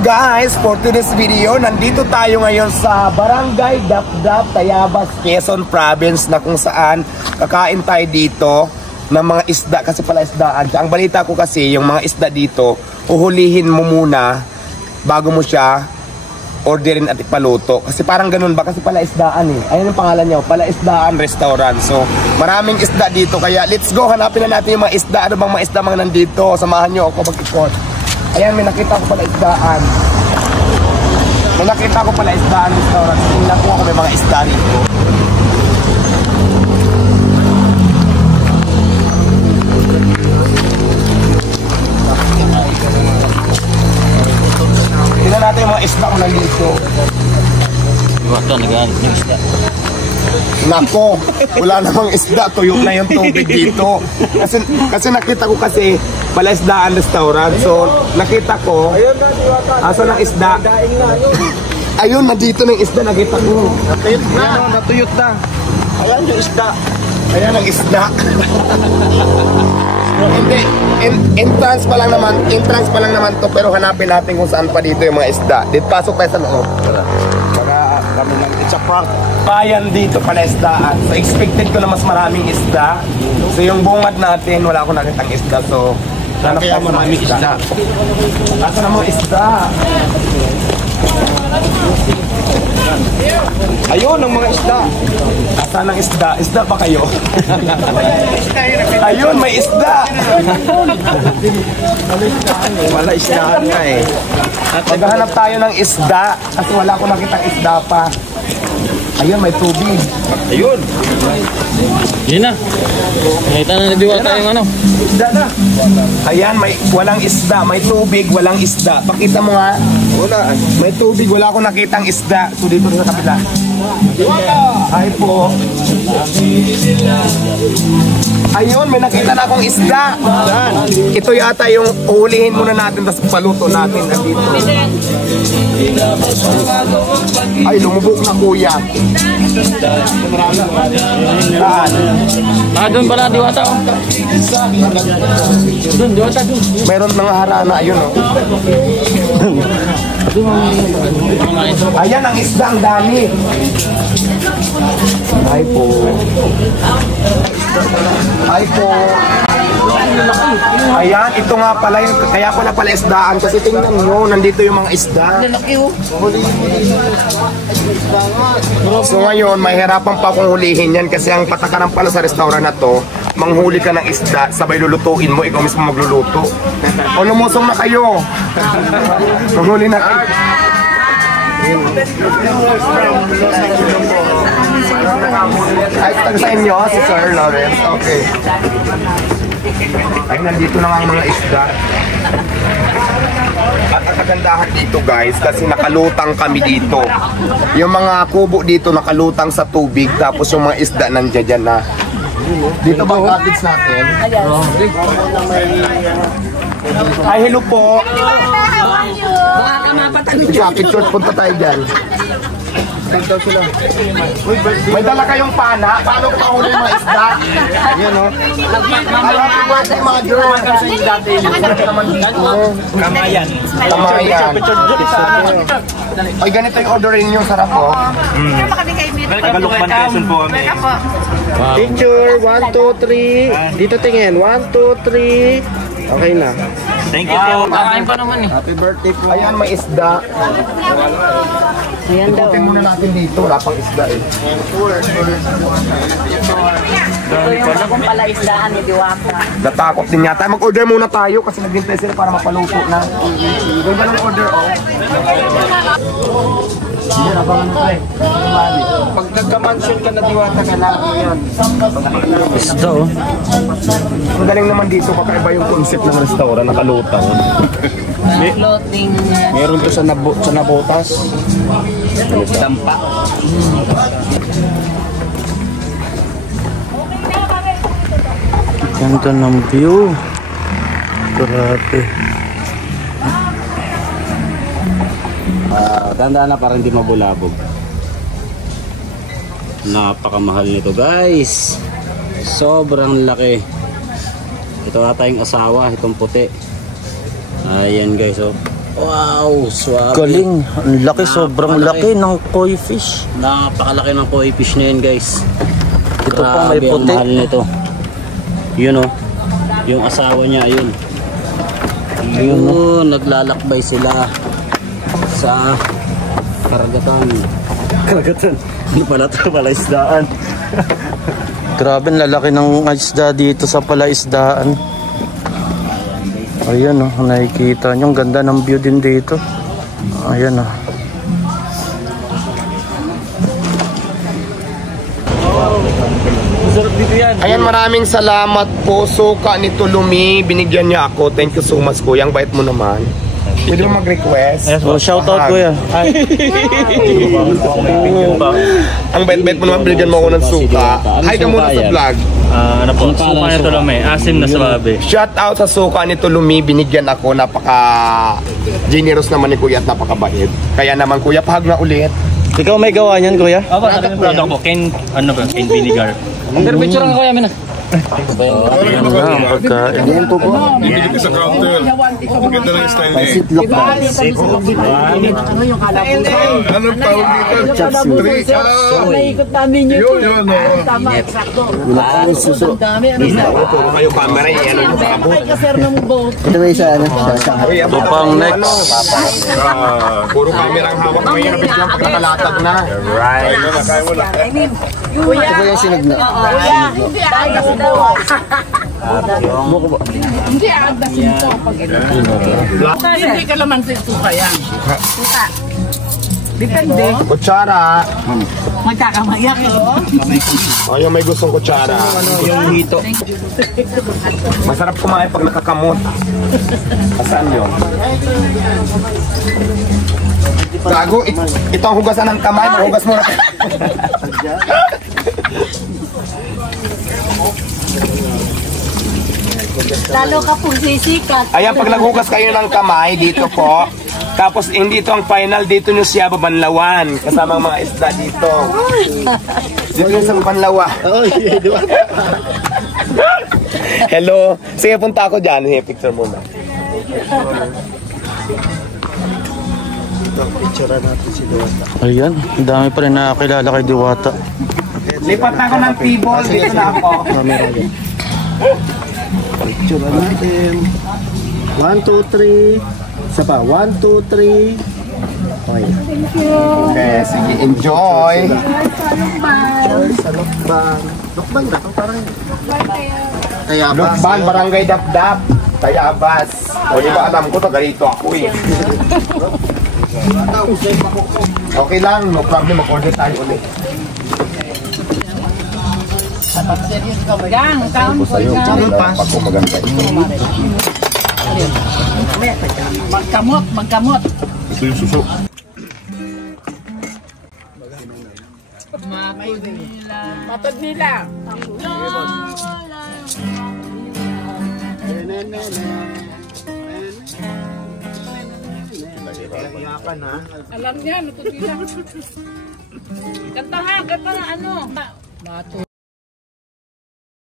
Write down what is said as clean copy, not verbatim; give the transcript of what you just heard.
guys, for today's video, nandito tayo ngayon sa Barangay Dapdap, Tayabas, Quezon Province, na kung saan kakain tayo dito ng mga isda kasi pala isdaan. Ang balita ko kasi, yung mga isda dito, uhulihin mo muna bago mo siya orderin at ipaluto. Kasi parang ganun ba? Kasi pala isdaan eh. Ayun ang pangalan niya, pala isdaan restaurant. So, maraming isda dito. Kaya let's go, hanapin na natin yung mga isda. Ano bang mga isda mga nandito? Samahan nyo ako mag-ikot. Ayan, may nakita ko pala isdaan. May nakita ko pala isdaan restaurant. Tingnan ko ako may mga isda rito. Tingnan natin yung mga isda ko nandito. Ito, nag-aalit ng isda. Nako, wala namang isda, tuyo na yung tubig dito. Kasi nakita ko kasi pala isdaan restaurant. So nakita ko, asa ng isda? Ayun, nandito ng isda, nakita ko. Natuyot na, natuyot na. Ayan yung isda. Ayan ang isda. Hindi, entrance pa lang naman to, pero hanapin natin kung saan pa dito yung mga isda. Dito pasok tayo sa loob. Kami lang, it's a park. Bayan dito pala isdaan. So expected ko na mas maraming isda. So yung bungad natin, wala akong nakitang isda. So hanap tayo sa mga isda. Asa na mga isda? Ayun ang mga isda. Asa ng isda? Isda pa kayo? Ayun, may isda. Wala isdaan ka eh. Maghahanap tayo ng isda kasi wala akong nakitang isda pa. Ayun, may tubig. Ayun. Yun na. Nakita na nagdiwata yung ano. Isda na. Ayan, walang isda. May tubig, walang isda. Pakita mo nga. Wala. May tubig, wala akong nakitang isda. So dito sa kapila. Ay po. Ayun, may nakita na akong isda. Ito yata yung uhulihin muna natin tapos paluto natin dito. Ay, lumubog na kuya. Doon pala, diwata. Doon, diwata doon. Mayroon mga harana, ayun oh. Ayan ang isda, ang dami. Ay po. Ay po. Ayan, ito nga pala yung, kaya ko na pala isdaan kasi tingnan nyo, nandito yung mga isda. So ngayon, mahirapan pa akong hulihin yan kasi ang patakaran pala sa restaurant na to, manghuli ka ng isda, sabay lulutuin mo, ikaw mismo magluluto. O lumusong na kayo. Manghuli na kayo. Ay, taga sa inyo, si Sir Lawrence. Okay. Ay, nandito na nga ang mga isda. At ang kagandahan dito guys, kasi nakalutang kami dito. Yung mga kubo dito nakalutang sa tubig, tapos yung mga isda nandiyan dyan na. Dito ba ang cottage natin? Ay, hello po. Picture, punta tayo dyan. May dala kayong pana. Paano ko mahuli mga isda? Yan o. Happy birthday mga girl. Kamayan. Kamayan. Ay, ganito yung orderin nyo. Sarap po. Tagalukman Quezon po kami. Picture, 1, 2, 3. Dito tingin, 1, 2, 3. Okay na. Thank you po. Kakain pa naman eh. Happy birthday po. Ayan, may isda. Ayan daw. Ikutin muna natin dito. Wala pang isda eh. Ito yung bagong pala isdaan ni Diwata. Natakot din yata. Mag-order muna tayo kasi naghintay sila para mapaluto na. Ganda ng order oh. Hindi na bang ano eh. Pag nagka-mansion ka na Diwata ka lang yan. Isda oh. Ang galing naman dito, kakaiba yung concept ng restaurant, nakalutang. Floating. Meron to sa nabotas. Dampa. Ganda ng view. Grabe. Tandaan na para hindi mabulabog. Napakamahal nito guys. Sobrang laki. Ito ata yung asawa, itong puti. Ayan guys oh. Wow, swabe. Galing. Ang laki, sobrang laki ng koi fish. Napakalaki ng koi fish na yun, guys. Ito pa may Grabe, ang puti. mahal nito. Yun oh. Yung asawa niya, yun. Yun, naglalakbay sila sa karagatan. Karagatan? Ano pala ito? Palaisdaan. Grabe, ang lalaki ng isda dito sa palaisdaan. Ayan oh, nakikita nyo. Ang ganda ng view din dito. Ayan oh. Masarap dito yan. Ayan, maraming salamat po. Suka ni Tulumi, binigyan niya ako. Thank you so much, kuya. Ang bait mo naman. Pwede mo mag-request? Oh, shout out kuya. Ang bait-bait mo naman, binigyan mo ako ng suka. Hi ka muna sa vlog. Ano po, suka na ito lang may. Asim na swabe. Shout out sa suka ni Tulumi, binigyan ako. Napaka generous naman ni kuya at napakabait. Kaya naman kuya, pahag na ulit. Ikaw may gawa niyan kuya? Aba, sa akin product po. Ano ba? Cane vinegar. Pero picture lang ako yamin na. Ayan na ang pagkain. Ayan po po. Dito sa counter. Maganda lang yung style niya. Sitlok ba? Anong tawag dito? Chopstick. Naikot namin yun. Yun, oo. Tama, eksakto. Ang suso. Ang dami. Puro kayo camera, ano yung sabot. Ay, kaser ng boat. Ito ba isa ano? Ito pang next. Puro camera ang hawak mo yung picture pag nakalatag na. Right. Kaya mo na. Kuya. Ito ba yung sinog na? Kuya. Hindi, agdas daw. Hindi, agdasin po. Hindi ka naman sa suka yan. Suka. Depende. Kutsara. Magkakamayak. O, yung may gustong kutsara. Yung hito. Masarap kumain pag nakakamot. Saan yun? Gago, ito ang hugasan ng kamay. Mahugas mo na. Lalo ka pong sisikat. Ayan, pag naghugas kayo ng kamay, dito po. Tapos hindi ito ang final, dito nyo siya babanlawan. Kasama ang mga isda dito. Dito yung sa babanlawa. Hello. Sige, punta ako dyan. Hey, picture muna. Ayan, ang dami pa rin nakakilala kay Diwata. Lipat na ako ng table. Dito na ako. Picture natin. 1, 2, 3. Isa pa. 1, 2, 3. Okay. Okay, sige, enjoy. Sa Lokban. Lokban ba? Parang... Lukban, Barangay Dapdap. Tayabas. O, di ba alam ko, taga rito ako eh. Okay lang, no problem. Mag-order tayo ulit. Gang, kaon po. Pag kumaganda ito. Magkamot, magkamot. Ito yung suso. Matod nila. Alam niya, matod nila. Kanta nga, ano?